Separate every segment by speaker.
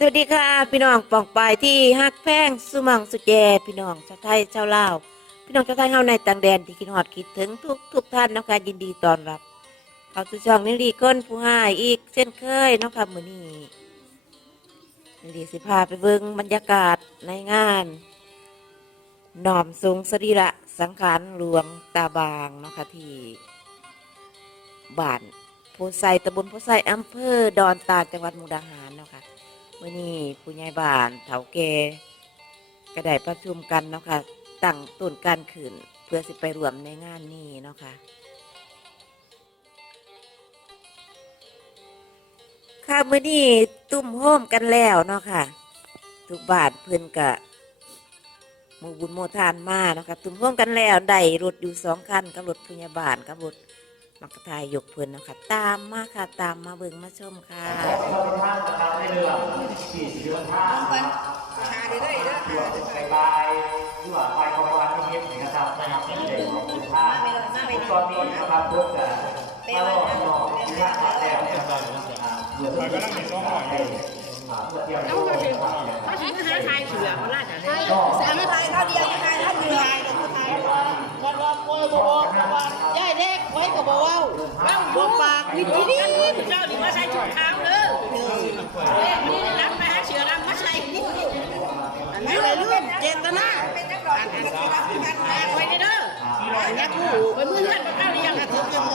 Speaker 1: สวัสดีค่ะ พี่น้องปองปายที่ฮักแพงสุมังสุแจพี่น้องชาวไทยชาวลาวพี่น้องชาวไทยเฮาในต่างแดนที่คิดฮอดคิดถึงทุกทุกท่านนะคะยินดีต้อนรับ เข้าสู่ช่องนิรีก้นผู้ให้อีกเช่นเคยนะคะมื้อนี้นิรีสิพาไปเบิ่งบรรยากาศในงานน้อมทรงสรีระสังขารหลวงตาบางนะคะที่บ้านโพไซตำบลโพไซอำเภอดอนตาจังหวัดมุกดาหารเนาะค่ะ มื่อนี้ผู้ใหญ่บ้านเถาแก่ก็ได้ประชุมกันเนาะค่ะตั้งต้นการขืนเพื่อสิไปรวมในงานนี้เนาะค่ะค่ะมื่อนี้ตุ้มโฮมกันแล้วเนาะค่ะ ทุกบาทเพื่อนกะมูบุญโมทานมาเนาะค่ะตุ้มโฮมกันแล้วได้รถอยู่สองคันกับรถพยาบาลกับรถ มักกะทายยกเพื่อนนะคะตามมาค่ะตามมาเบิ่งมาชมค่ะ
Speaker 2: ไปบายที่ว่าไปประมาณที่เฮ็ดนี่นะครับนะครับที่เด็กของคุณท่านตอนนี้นะครับเพิ่งจะมาลองลองที่ว่าแล้วเนี่ยครับเหลือเพิ่งจะได้เมื่อเที่ยวนี้นะครับ
Speaker 3: เขาถึงหาทายเสือเขาล่าจะได้
Speaker 4: สามไทยเขาเดียวไทยเขาเดียว วิธีนี้
Speaker 3: เจ้าดิมาใส่ชุดขาวเด้อเล่นนี่รับไปหาเสือรับมาใส่
Speaker 4: อันนี้เลยเรื่องเจตนา
Speaker 3: แอกไว้เด้อ
Speaker 4: อยากรู้
Speaker 3: ไปมือเพื่อนมาเข้าเรียง
Speaker 4: ทุกอย่าง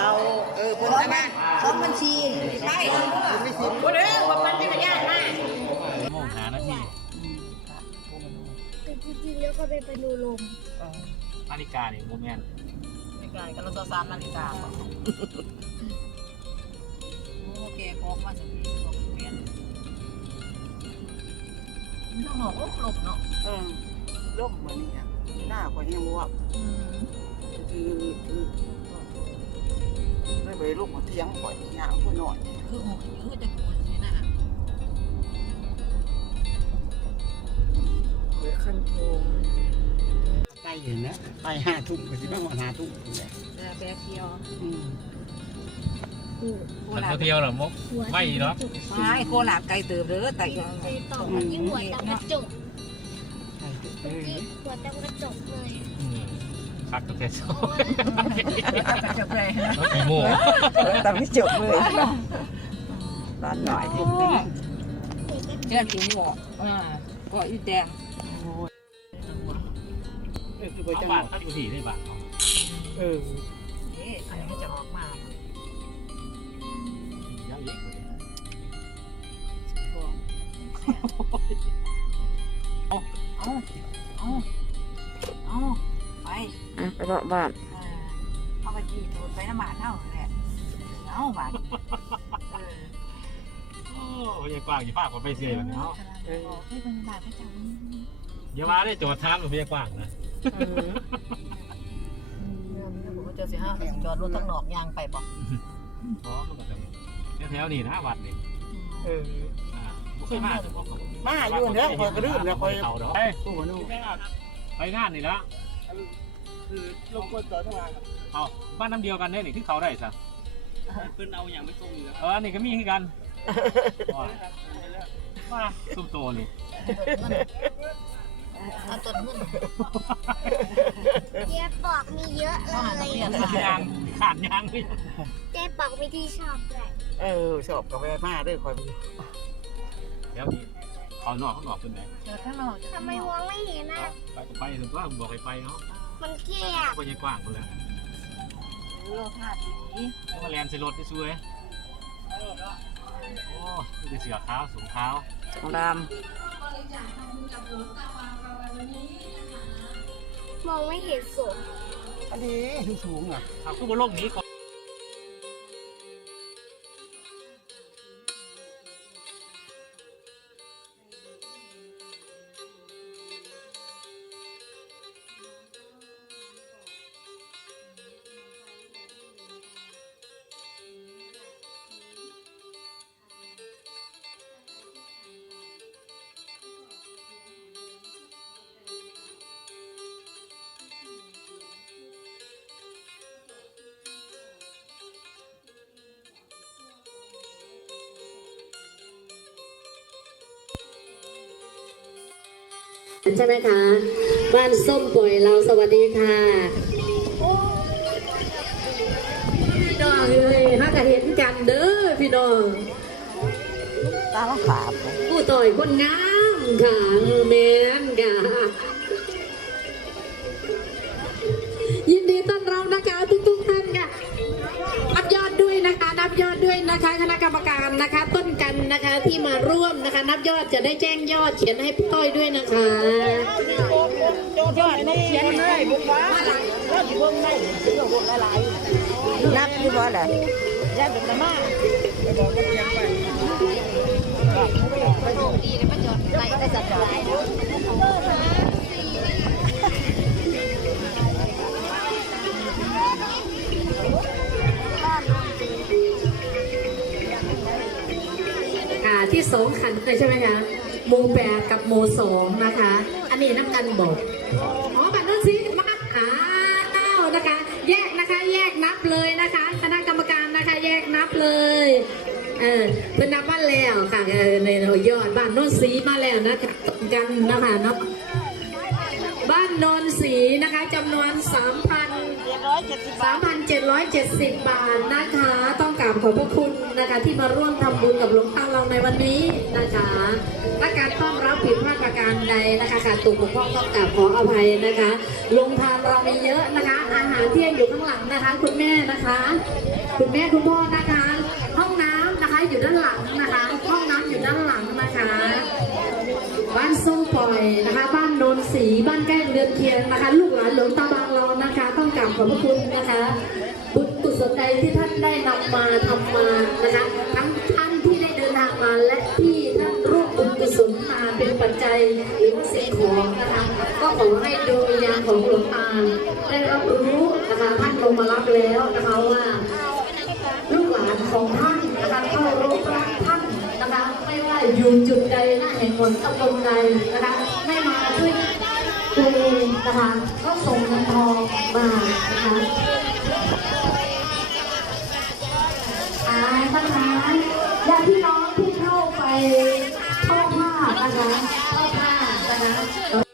Speaker 4: เอาเออพ้นธนาสองบัญชีใช่
Speaker 3: โอ้เด้อว่ามันจะกระยานมา
Speaker 2: โมงหานาที
Speaker 5: แต่จริงๆแล้วก็เป็นปนูลม
Speaker 2: นาฬิกาเนี่ยโมเมนต์
Speaker 3: ไม่ไกลกันเราตัวสามนาฬิกาโอเคครบมาสักทีเปลี่ยนไม่ต้องบอกว่าหลบเนาะ
Speaker 4: เออล่มมันนี่หน้าคนยังว่าคือคือไม่ไปลูกมาเที่ยงก่อนยาวคนหน่อย
Speaker 3: คือหกยื้อจะกูนี่นะ
Speaker 4: ขั้นโทใก ล้อยู่นะไปห้าทุ่มก็สิบ้างวันห้าทุ่มเลย
Speaker 3: แต่แบกเที่ยว
Speaker 4: อืม
Speaker 2: มันเที่ยวหรอมก
Speaker 5: หัว
Speaker 2: ไม่เนาะ
Speaker 3: ไม่โคหลาบไกลเติบเด้อแต่ยัง
Speaker 5: ไปต่อมันยิ่งหัวตามกระจก
Speaker 4: เออ
Speaker 5: ที่หัวตามกระจกเลย
Speaker 2: คักกระเทศ
Speaker 3: จะไป
Speaker 2: กี่โมง
Speaker 4: ตามไม่จบเลยร้อนหน่อย
Speaker 3: เชื่อถึงหมอกอ่าก็อีแดง
Speaker 4: เออคือไป
Speaker 2: เอา
Speaker 4: จัง
Speaker 2: บาทถ้าอยู่ที่ได้บาท
Speaker 4: เออ
Speaker 3: นี่อันนี้จะออกมา
Speaker 2: เยอะแยะเลย
Speaker 3: เอาเอาเอาเอาไป
Speaker 1: อะไปเลาะบ้าน
Speaker 3: เอาไปจีตูดไปน้ำหมาเท่าแหละเอาบาด
Speaker 2: โอ้ยกว้างอย่าป้าคนไปเสียแบบนี้เนาะ
Speaker 3: เออให้เป็นบาดประจำ
Speaker 2: อย่ามาได้โจทย์ทานมันพี่กว้างนะ
Speaker 3: ผมก็เจอสิฮะจอดรถทั้งนอกยางไปบอก
Speaker 2: อ๋อมันก็จะแถวๆนี่นะวัดนี่
Speaker 4: เออ
Speaker 2: อ่าไม่เคยมาจะบอกเขา
Speaker 4: มาอยู่เด้อคอยกระดื้มแล้วคอย
Speaker 2: เอาเด้อ
Speaker 4: ตู้นู่น
Speaker 2: ไปงานนี่แล้ว
Speaker 4: คือลงคนต่อทั้งวัน
Speaker 2: เอาบ้านน้ำเดียวกันเนี่ยนี่ที่เขาได้ซะ
Speaker 6: เพิ่นเอาอย่างไม่ตรงอยู่แล้ว
Speaker 2: เออนี่ก็มีคือกันมาซุ่มโตนี่
Speaker 3: เอาต้นเงิน
Speaker 5: เจ๊ปอกมีเยอะเลย
Speaker 3: ยน
Speaker 2: ขาดยางขาดยางเลย
Speaker 5: เจ๊ปอกมีที่ชอบเลย
Speaker 4: เออชอบกาแฟมากด้วยคอยไป
Speaker 2: เดี๋ยวนี้เขานอกเขาหนอกเป็นไง
Speaker 3: เจอข้างนอก
Speaker 5: ทำไมมองไม่เห็นนะ
Speaker 2: ไปก็ไปถึงว่าบอกให้ไปเนาะ
Speaker 5: มันแคบ
Speaker 2: ก็ยังกว้างคนแล้ว
Speaker 3: โลธาตุนี้
Speaker 2: แล้วมาแลนใส่รถที่ช่วย เออ โอ้นี่เสือขาวสูงขาว
Speaker 1: ของด
Speaker 5: มองไม่เห็นศพ
Speaker 4: อันนี้สูงอะ
Speaker 2: เอาขึ้นบนโลกนี้ก่
Speaker 7: ใช่ไหมคะ บ้านส้มปล่อยเราสวัสดีค่ะพี่น้องเอ้ยถ้าจะเห็นกันเด้อพี่น้อง
Speaker 8: ตาขาว
Speaker 7: ผู้ต่อยคนงามค่ะแมนค่ะยินดีต้อนรับนะคะทุกทุกๆท่านค่ะนับยอดด้วยนะคะ นับยอดด้วยนะคะ คณะกรรมการนะคะต้นกัน นะคะที่มาร่วมนะคะ นับยอดจะได้แจ้งยอดเขียนให้พี่ต้อยด้วยนะคะ
Speaker 8: ยอดนี่เขียนให้บุกบ้าแล้วอยู่เบื้องในเยองบุกหลายๆนับอยู่บ่ล่ะยายเป็นตะมาดีเลยมันจอดไล่ได้จัดหลาย
Speaker 7: อ่าที่สองขันเลยใช่ไหมคะโมแปดกับโมสองนะคะ อันนี้น้ำกันบอกอ๋อบัตรนู้นสิมาอ้าวนะคะ แยกนะคะแยกนับเลยนะคะ คณะกรรมการนะคะ แยกนับเลยเออเพิ่นนับบ้านแล้วค่ะในยอดบ้านโน้นสีมาแล้วนะคะตรงกันนะคะเนาะบ้านโนนสีนะคะจำนวน 3,000 3,770 บาทนะคะ ต้องกราบขอบพระคุณนะคะที่มาร่วมทำบุญกับหลวงตาเราในวันนี้นะคะและการต้อนรับผิดพลาดประการใดนะคะการตุกบกพร่องต้องกราบขออภัยนะคะลงทานเรามีเยอะนะคะ อาหารเที่ยงอยู่ข้างหลังนะคะ คุณแม่นะคะ คุณแม่คุณพ่อนะคะ ห้องน้ำนะคะอยู่ด้านหลังนะคะ ห้องน้ำอยู่ด้านหลังนะคะ บ้านส้มปล่อยนะคะ บ้านโนนสีบ้านใกล้เรือนเคียงนะคะ ลูกหลานหลวงตาบาง ราบขอบพระคุณนะคะบุญกุศลใดที่ท่านได้นำมาทำมานะคะทั้งท่านที่ได้เดินทางมาและที่ท่านร่วมบุญกุศลมาเป็นปัจจัยหรือว่าสิ่งของนะคะก็ขอให้ดวงวิญญาณของหลวงตาได้รับรู้นะคะท่านลงมารับแล้วนะคะว่าลูกหลานของท่านนะคะเข้ารบรักท่านนะคะไม่ว่าอยู่จุดใดหน้าแห่งหนตำบลใดนะคะให้มาด้วยตัวเองนะคะ ส่งเงินทองมานะคะอ่าท่านคะญาติพี่น้องที่เข้าไปเข้าผ้านะคะเข้าผ้านะคะ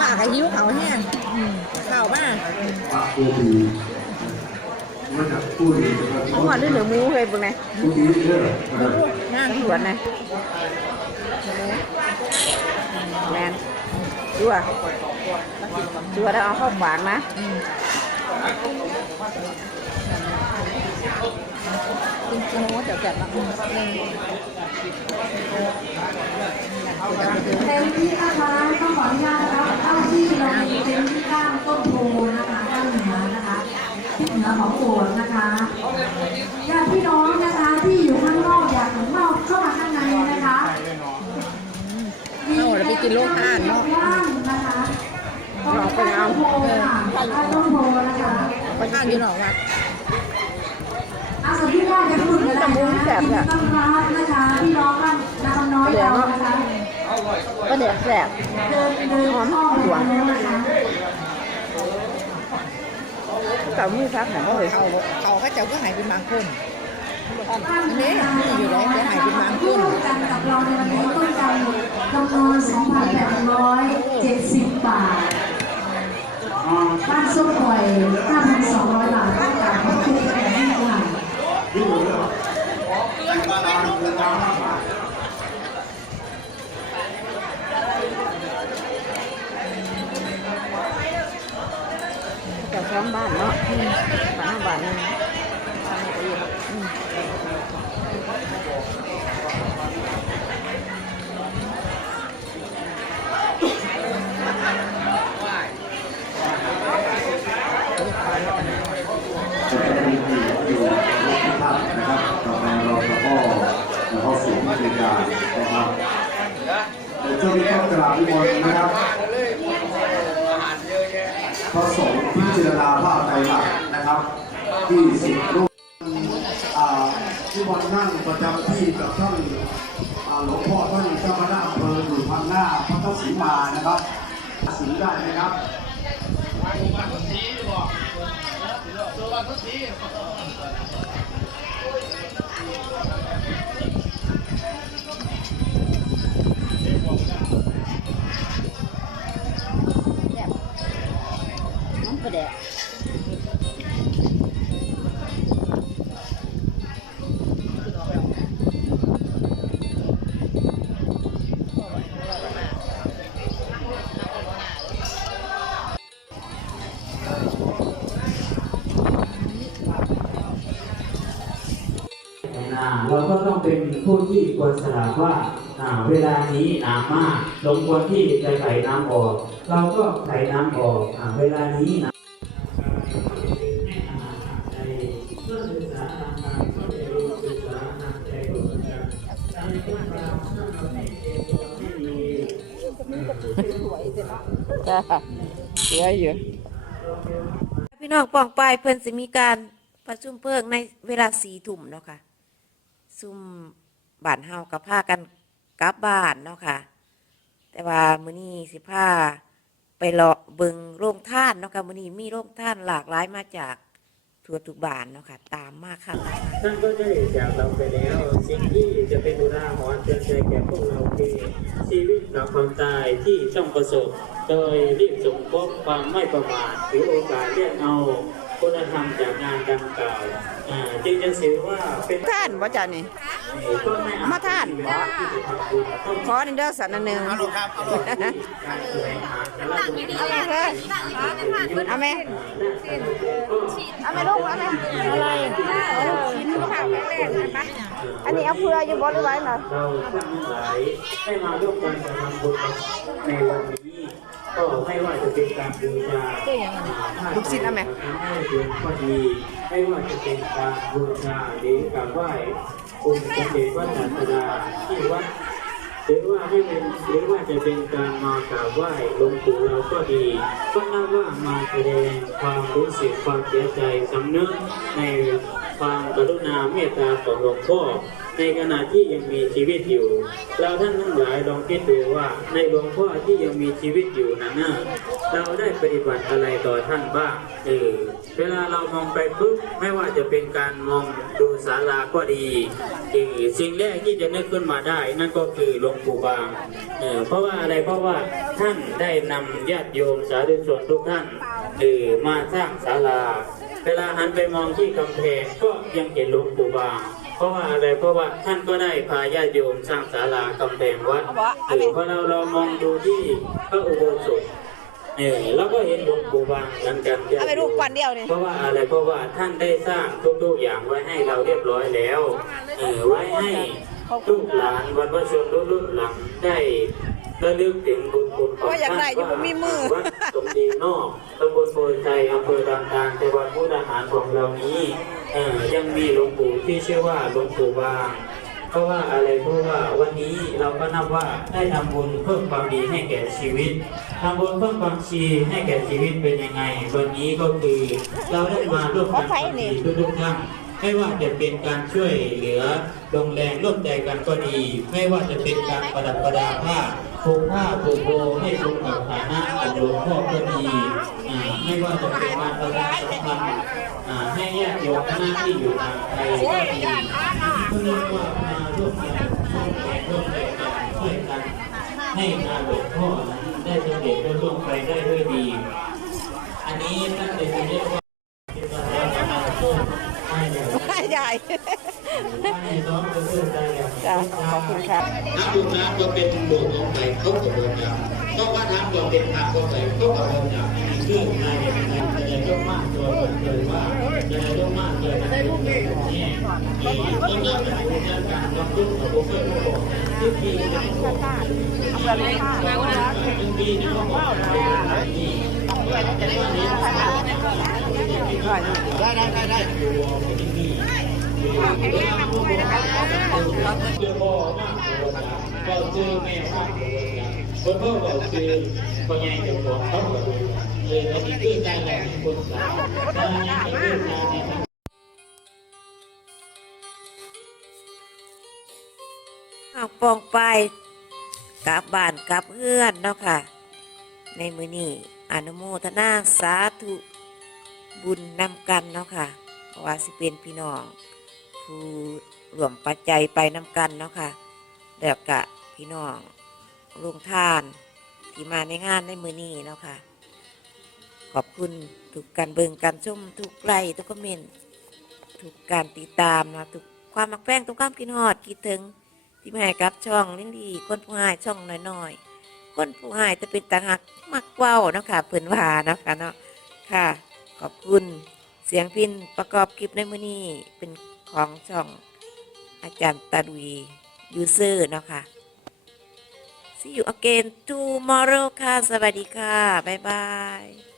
Speaker 8: ปากกับหิ้วเขาแห้งข้าวมาก
Speaker 9: ปากตัวดีมันจะพูดดีนะครับ
Speaker 8: เขาหวานด้วยเหนือหมูเลยบุญไง
Speaker 9: พูดดีเยอะนะครับ
Speaker 8: งานสวนไงแมนจั่วจั่วแล้วเอาเข้าปากนะ จริงๆว่าจะจัดละ
Speaker 7: เต็มที่นะคะต้องขออนุญาตนะคะเจ้าที่เรามีเต็มที่ข้างต้นโพนะคะด้านเหนือนะคะที่เหนือของโบสถ์นะคะญาติพี่น้องนะคะที่อยู่ข้างนอกอยากเข้าเข้ามาข้างในนะคะ
Speaker 8: เอาเราไปกินโลทานเนาะ
Speaker 7: ว่างนะคะเราไปเอาโพค่ะใต้ต้นโพนะคะ
Speaker 8: ไปทานอยู่หนอวั ได
Speaker 7: อาสพี่ว่าจะพูดอะไรนะต้อนรับนะคะพี่น้องกันนาคำน้อยเรานะคะ
Speaker 8: ก็เด็ดแสบ
Speaker 7: เดินเดินเข้ามาแล้วนะคะ
Speaker 8: เก่ามือพักหน่อยก็เลยเขาเขาก็จะก็หายเป็นบางคนนี่อยู่เลยจะหายเป็นบางค
Speaker 7: ร่
Speaker 8: น
Speaker 7: กันกับเราในวันนี้ต้นกันจำนวน2,870 บาทบ้านส้มป่อย bạn Thank you. ช่วงนี้ก็ตลาดทุกค
Speaker 8: นนะครับ นั่ง
Speaker 9: ประจำที่กับท่านหลวงพ่อท่านเจ้าคณะอำเภออยู่ทางหน้าพระทศรีมานะครับสิงได้ไหมครับ
Speaker 8: น้ำกระแดะ
Speaker 10: อ่าเราก็ต้องเป็นผู้ที่ควรสละว่าอ่าเวลานี้น้ำมากลงควรที่จะไหลน้ำออก เราก็ไหลน้ำออกอ่าเวลานี้นะ
Speaker 8: จ้าสวยอยู่
Speaker 1: พี่น้องป้องปายเพิ่นสิมีการประชุมเพิ่งในเวลาสี่ทุ่มเนาะค่ะ ซุ่มบ้านเฮากับพากันกลับบ้านเนาะค่ะ แต่ว่ามื้อนี้สิพาไปเลาะเบิงโรงท่านเนาะค่ะมื้อนี้มีโรงท่านหลากหลายมาจากทั่วทุกบ้านเนาะค่ะตามมากค่ะ
Speaker 10: ท่านก็ได้จากเราไปแล้วสิ่งที่จะเป็นอุทาหรณ์เตือนใจแก่พวกเราคือชีวิตกับความตายที่ต้องประสบ โดยรีบสมคบความไม่ประมาทถือโอกาสเรียกเอา คุณธรรมจากงานดังกล่าวอ่าจึงจะถือว่าเป็น
Speaker 8: ท่านบ่จ้านี่ มาท่านบ่ขอหนึ่งเด้อสันอันหนึ่งเอาครับเอาไหมเฮ้ยเอาไหมเอาไหมลูกเอาไหมอะไรชิ้นก็ผ่านแรกๆนะอันนี้เอาเพื่ออยู่บ่หรือไว้เหรอ
Speaker 10: เราท่านทั้งหลายได้มาร่วมกันกระทำบุญในวันนี้ ก็ไม่ว่าจะเป็นการบูชา
Speaker 8: ลูกศิษย์อาไหม
Speaker 10: ให้เดือนก็ดีไม่ว่าจะเป็นการบูชาหรือการไหว้องค์สมเด็จพระศาสดาที่วัดหรือว่าให้เป็นหรือว่าจะเป็นการมากราบไหว้หลวงปู่เราก็ดี ก็นับว่ามาแสดงความรู้สึกความเสียใจสำนึกใน ความกรุณาเมตตาของหลวงพ่อในขณะที่ยังมีชีวิตอยู่ เราท่านทั้งหลายลองคิดดูว่าในหลวงพ่อที่ยังมีชีวิตอยู่นั้นน่ะเราได้ปฏิบัติอะไรต่อท่านบ้างเออเวลาเรามองไปปุ๊บไม่ว่าจะเป็นการมองดูศาลาก็ดีเออสิ่งแรกที่จะนึกขึ้นมาได้ นั่นก็คือหลวงปู่บางเออเพราะว่าอะไรเพราะว่าท่านได้นำญาติโยมสาธุชนทุกท่านเออมาสร้างศาลา เวลาหันไปมองที่กำแพงก็ยังเห็นหลวงปู่บางเพราะว่าอะไรเพราะว่าท่านก็ได้พาญาติโยมสร้างศาลากำแพงวัดเออพอเราเรามองดูที่พระอุโบสถเออแล้วก็เห็นหลวงปู่บางเหมือนกันญา
Speaker 8: เอา
Speaker 10: ติ
Speaker 8: ไป
Speaker 10: โย
Speaker 8: ลูก
Speaker 10: ม
Speaker 8: กวนเดียวนี่
Speaker 10: เพราะว่าอะไรเพราะว่าท่านได้สร้างทุกๆอย่างไว้ให้เราเรียบร้อยแล้วเออไว้ให้ลูกหลานบรรพชนรุ่นหลังได้ ระลึกถึงบุญคุณของ
Speaker 8: ว่าอยาก
Speaker 10: ท่าน
Speaker 8: ได้อยู่บ่มีมือ
Speaker 10: วัดสมดีนอกตำบลโพชัยอำเภอดำตาลจังหวัดมุกดาหารของเรานี้เออยังมีหลวงปู่ที่ชื่อว่าหลวงปู่บาง เพราะว่าอะไรเพราะว่าวันนี้เราก็นับว่าได้ทำบุญเพิ่มความดีให้แก่ชีวิตทำบุญเพิ่มความชีให้แก่ชีวิตเป็นยังไง วันนี้ก็คือเราได้มาร่วมกันทำดีทุกๆท่าน ไม่ว่าจะเป็นการช่วยเหลือลงแรงร่วมใจกันก็ดี ไม่ว่าจะเป็นการประดับประดาผ้า ผูกผ้าผูกโบให้ตรงกับฐานะของหลวงพ่อก็ดีไม่ว่าจะเป็นการประชาสัมพันธ์ให้ญาติโยมคณะที่อยู่ทางไกลก็ดีก็เรียกว่ามาร่วมกันร่วมแรงร่วมใจกันช่วยกันให้งานหลวงพ่อนั้นได้สำเร็จร่วงไปได้ด้วยดี อันนี้ท่านเลยเรียกว่าเป็นการทำงานโชคให้เดี๋ยว
Speaker 8: ใหญ่
Speaker 10: ให้น้องเป็นเพื่อนใจอย่าง
Speaker 8: จ้าขอบคุณครับ
Speaker 11: น้ำดูน้ำก็เป็นบวกลงไปเขากับเบอร์ดำก็ว่าน้ำก็เป็นผักก็ไปเขากับเบอร์ดำ
Speaker 10: เรื่องนายจะจะยกมากโดยเลยว่าจะยกมากเลยนะนี่นี่ต้นน้ำเป็นผู้จัดการรับรู้กับผมเป็นผู้บอกที่พี่จะบอกที่พี่จะบอกว่า นี่แต่ว่านี้
Speaker 11: ได้ได้ได้ได้
Speaker 10: เจอพ่อมากก็เจอแม่มากคนพ่อบอกคือพ่อใหญ่จะบอกเขาบอกเลยอันนี้คือการแหล่งคนสาวการงานเป็นการในทาง
Speaker 1: ข้าวปองไปกลับบ้านกลับเพื่อนเนาะค่ะ ในมือนี้ อนุโมทนาสาธุบุญนำกันเนาะค่ะเพราะว่าสิเป็นพี่น้องผู้รวมปัจจัยไปนำกันเนาะค่ะแล้วกะพี่น้องลงท่านที่มาในงานในมือนี้เนาะค่ะ ขอบคุณทุกการเบิงการชมทุกไลค์ทุกคอมเมนต์ทุกการติดตามนะทุกความมักแป้งทุกความกินฮอดคิดถึงที่มาให้กับช่องลิ้นดีคนผู้หายช่องน้อยๆ คนผู้หายจะเป็นตาหักมักเว้าเนาะค่ะเพิ่นว่าเนาะค่ะเนาะค่ะ ขอบคุณเสียงพินประกอบคลิปในมื้อนี้เป็นของช่องอาจารย์ตาดุยยูเซอร์เนาะค่ะ See you again tomorrow ค่ะ สวัสดีค่ะ บ๊ายบาย